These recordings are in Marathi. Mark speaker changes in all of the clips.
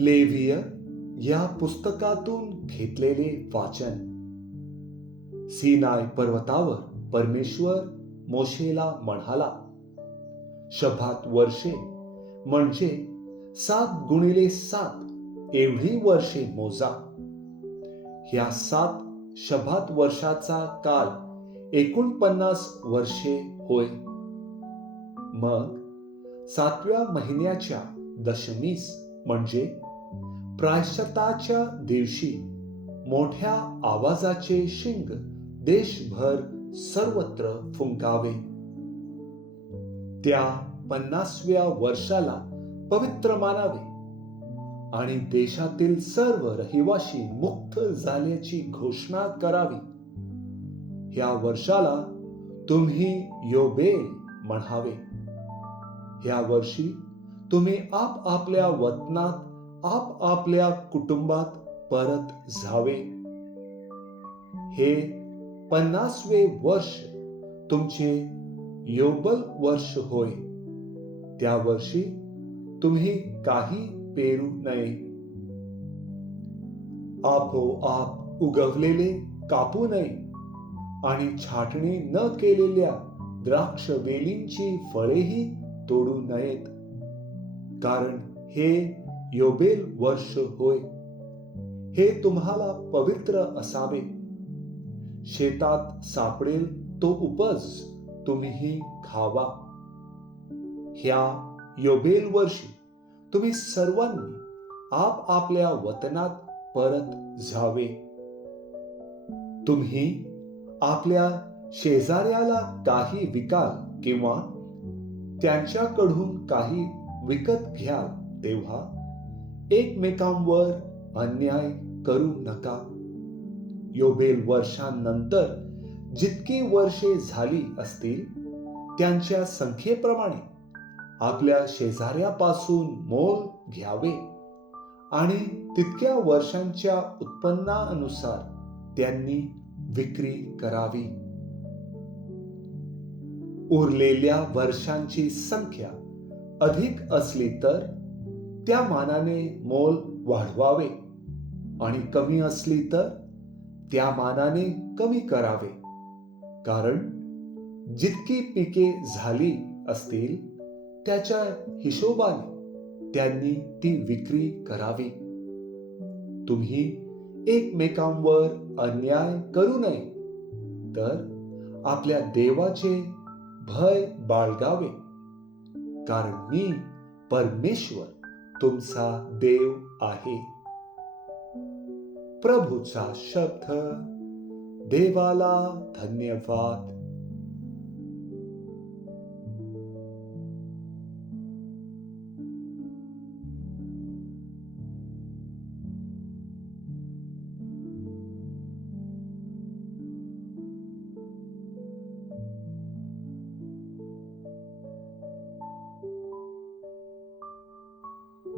Speaker 1: लेविय या पुस्तकातून घेतलेले वाचन. सीनाय पर्वतावर परमेश्वर मोशेला म्हणाला शभात वर्षे म्हणजे सात गुणिले सात एवढी वर्षे मोजा. ह्या सात शभात वर्षाचा काल एकोणपन्नास वर्षे होय. मग सातव्या महिन्याच्या दशमीस म्हणजे प्रायश्चताच्या दिवशी मोठ्या आवाजाचे शिंग देशभर सर्वत्र फुंकावे. त्या पन्नासव्या वर्षाला पवित्र मानावे आणि देशातील सर्व रहिवाशी मुक्त झाल्याची घोषणा करावी. ह्या वर्षाला तुम्ही योबेल म्हणावे. ह्या वर्षी तुम्ही आप आपल्या वतनात आप आपल्या कुटुंबात परत जावे. हे पन्नासवे वर्ष तुमचे योबल वर्ष होय. त्या वर्षी तुम्ही काही पेरू नये. आपोआप उगवलेले कापू नये आणि छाटणी न केलेल्या द्राक्ष वेलींची फळेही तोडू नयेत. कारण हे योबेल वर्ष होय. हे तुम्हाला पवित्र असावे. शेतात सापडेल तो उपज तुम्हीही खावा. ह्या योबेल वर्षी तुम्ही सर्वांनी आप आपल्या वतनात परत जावे. तुम्ही आपल्या शेजाऱ्याला काही विकाल किंवा त्यांच्याकडून काही विकत घ्याल तेव्हा एकमेकांवर अन्याय करू नका. योबेल वर्षांनंतर जितकी वर्षे झाली असतील त्यांच्या संख्येप्रमाणे आपल्या शेजाऱ्यापासून मोल घ्यावे आणि तितक्या वर्षांच्या उत्पन्नानुसार त्यांनी विक्री करावी. उरलेल्या वर्षांची संख्या अधिक असली तर त्या मानाने मोल वाढवावे. आणि कमी असली तर त्या मानाने कमी करावे. कारण जितकी पिके झाली असतील त्याच्या हिशोबाने त्यांनी ती विक्री करावी. तुम्ही एकमेकांवर अन्याय करू नये तर आपल्या देवाचे भय बाळगावे. कारण मी परमेश्वर. तुमचा देव आहे. प्रभूचा शब्द देवाला धन्यवाद.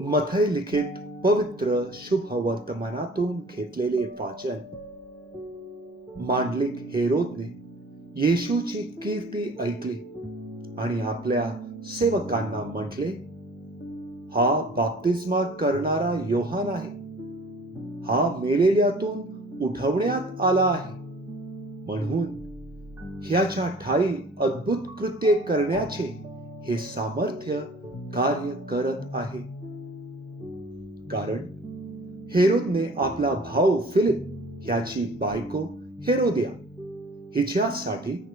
Speaker 1: मथय लिखित पवित्र शुभ वर्तमानातून घेतलेले वाचन. मांडलिक हेरोदने येशूची कीर्ती ऐकली आणि आपल्या सेवकांना म्हटले हा बाप्तिस्मा करणारा योहान आहे. हा मेलेल्यातून उठवण्यात आला आहे. म्हणून ह्याच्या ठाई अद्भुत कृत्ये करण्याचे हे सामर्थ्य कार्य करत आहे. कारण? हेरोदने आपला भाऊ फिलिप ह्याची बायको हेरोदिया हिच्यासाठी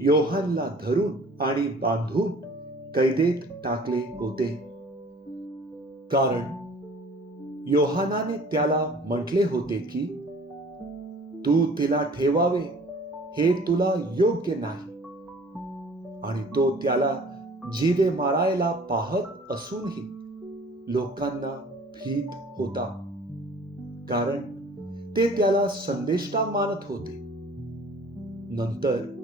Speaker 1: योहानला धरून आणि बांधून कैदेत टाकले होते. कारण? योहानाने त्याला म्हटले होते की तू तिला ठेवावे हे तुला योग्य नाही. आणि तो त्याला जीवे मारायला पाहत असूनही लोकांना भीत होता. कारण ते त्याला संदेष्टा मानत होते. नंतर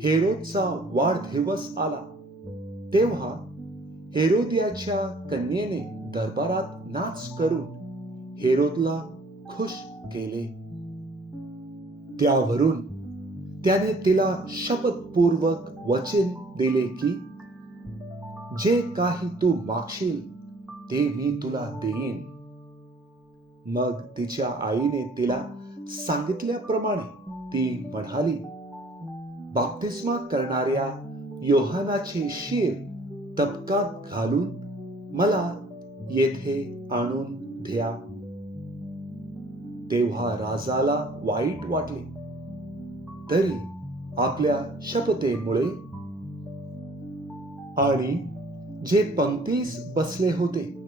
Speaker 1: हेरोदचा वाढदिवस आला. तेव्हा हेरोदियाच्या कन्येने दरबारात नाच करून हेरोदला खुश केले. त्यावरून त्याने तिला शपथपूर्वक वचन दिले की जे काही तू मागशील ते मी तुला देईन. मग तिच्या आईने तिला सांगितल्याप्रमाणे ती म्हणाली बाप्तिस्मा करणाऱ्या योहानाचे शिर तबकात घालून मला येथे आणून द्या. तेव्हा राजाला वाईट वाटले. तरी आपल्या शपथेमुळे आणि जे पंक्तीस बसले होते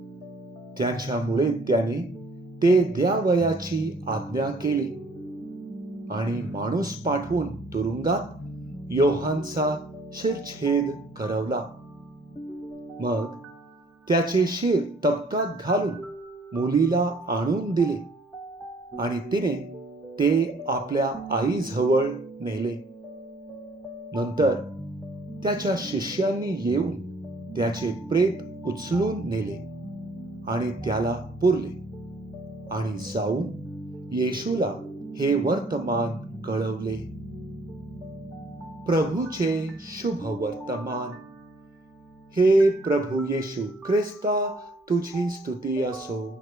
Speaker 1: त्यांच्यामुळे त्याने ते द्यावयाची आज्ञा केली. आणि माणूस पाठवून तुरुंगात योहानचा शिरछेद करवला. मग त्याचे शिर तबकात घालून मुलीला आणून दिले आणि तिने ते आपल्या आईजवळ नेले. नंतर त्याच्या शिष्यांनी येऊन त्याचे प्रेत उचलून नेले. आणि त्याला पुरले. आणि जाऊन येशूला हे वर्तमान कळवले. प्रभूचे शुभ वर्तमान. हे प्रभू येशू ख्रिस्ता तुझी स्तुती असो.